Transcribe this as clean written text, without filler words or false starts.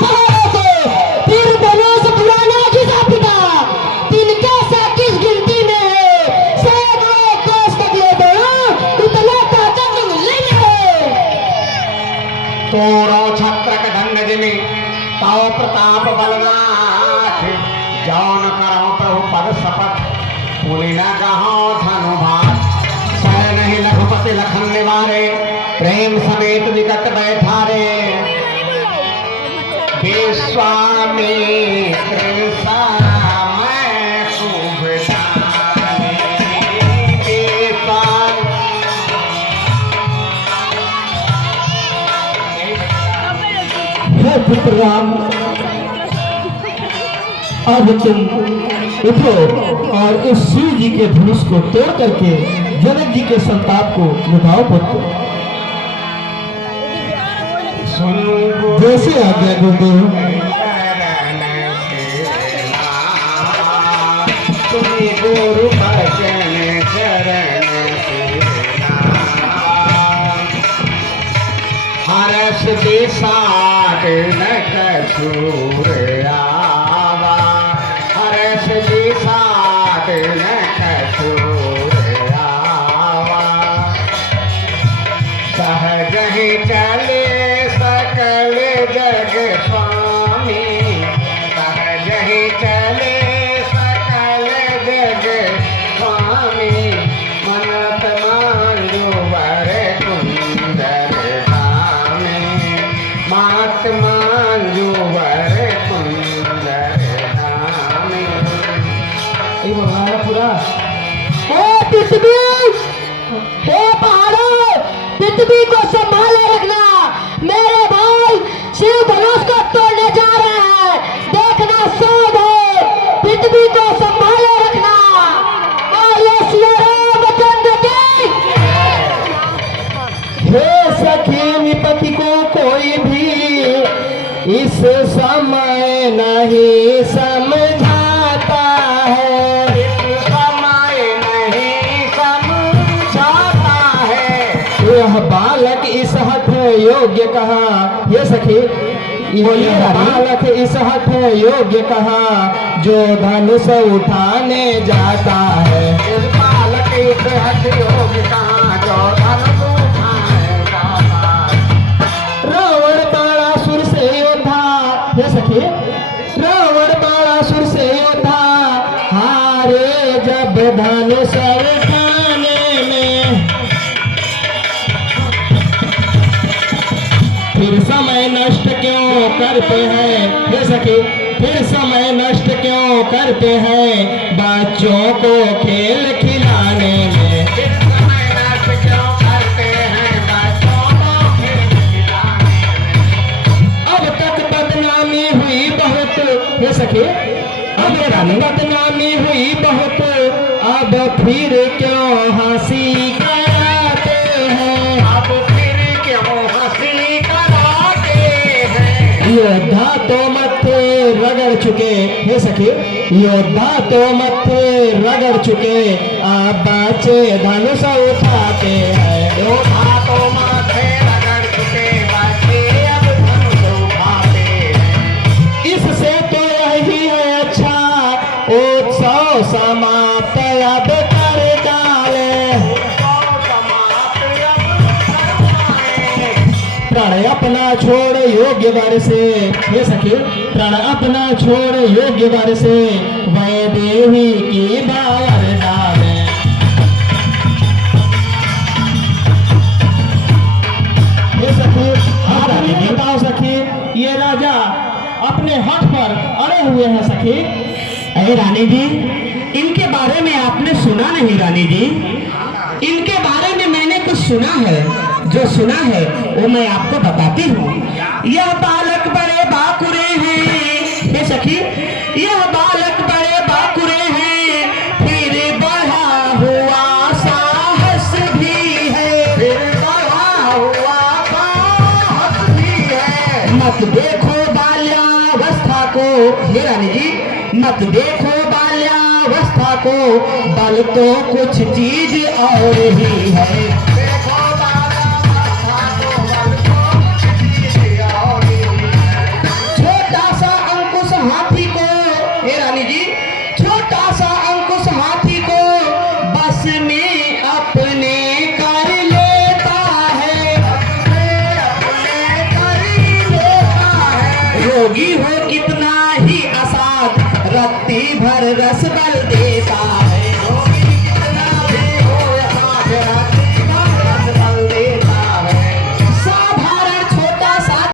पहाड़ों से फिर धनुष पुराना घिसा पिटा तिनके से किस गिनती में है सैकड़ों कोस तक ले दौड़ा इतना ताकत मिलने में है तोरो छत्रक ढंग जिमी ताओ प्रताप बलनाथ जौन करो प्रभु पद शपथ पुनि न कहो धनुभात सह नहीं लखपति लखन निवारे प्रेम समेत निकट बैठा रे विश्वामित्र मैं सुभटाने हे पुत्र राम अब तुम उठो और इस शिव जी के धनुष को तोड़ करके जनक जी के संताप को मिटाओ पुत्र। जैसे आज्ञा गुरुदेव। तुम्हें गुरु भजन चरण हर्ष विषाद न कसूर आवा हर्ष विषाद न कसूर आवा सहज ही चले सकल जग स्वामी सहज ही चले सकल जग स्वामी मनत मांजो वर कुंदर धामे मात मांजो वर कुंदर धामे ये बनाया पूरा। हे पृथ्वी, हे पहाड़ों, पृथ्वी को संभाले रखना। मेरे भाई शिव धनुष को तोड़ने जा रहे हैं, देखना सब है। पृथ्वी को संभाले रखना। आइए सिया रामचंद्र की। हे सखी विपत्ति को कोई भी इस समय नहीं समझाता है। यह बालक इस हठ योग्य कहा। ये सखी यह बालक इस हठ योग्य कहा जो धनुष उठाने जाता है। इस बालक इस हठ योग्य कहा जो धनुष उठाने जाता है। रावण बाणासुर से योद्धा। ये सखी रावण बाणासुर से योद्धा हारे जब धनुष उठाने में। फिर समय नष्ट क्यों करते हैं। ये सखी फिर समय नष्ट क्यों करते हैं बच्चों को खेल खिलाने में। फिर समय नष्ट क्यों करते हैं बच्चों को खेल खिलाने में। अब तक बदनामी हुई बहुत। ये सखी अब तक बदनामी हुई बहुत अब फिर क्यों हंसी कराते हैं। अब फिर क्यों हंसी कराते हैं। योद्धा तो मत्थे रगड़ चुके। हे सखी योद्धा तो मत्थे रगड़ चुके अब बच्चे धनुष उठाते हैं। योद्धा तो माथे रगड़ चुके बच्चे अब धनुष उठाते हैं। इससे तो यही है अच्छा उत्सव समाप्त अब कर डाले। प्रण अपना छोड़ योग्य वर से। ये सखी प्रण अपना छोड़ योग्य वर से वह देवी की बावर डाले। ये सखी आप बताओ सखी ये राजा अपने हठ पर अड़े हुए हैं सखी। अरे रानी जी इनके बारे में आपने सुना नहीं रानी जी। इनके बारे में मैंने कुछ सुना है। जो सुना है वो मैं आपको बताती हूँ। यह बालक बड़े बाकुरे हैं। हे सखी यह बालक बड़े बाकुरे हैं फिर बढ़ा हुआ साहस भी है। फिर बढ़ा हुआ साहस भी है। मत देखो बाल्यावस्था को। हे रानी जी मत देखो बाल्यावस्था को बल तो कुछ चीज और ही है। देखो बाला माथा को बल को कुछ चीज और ही है। रस का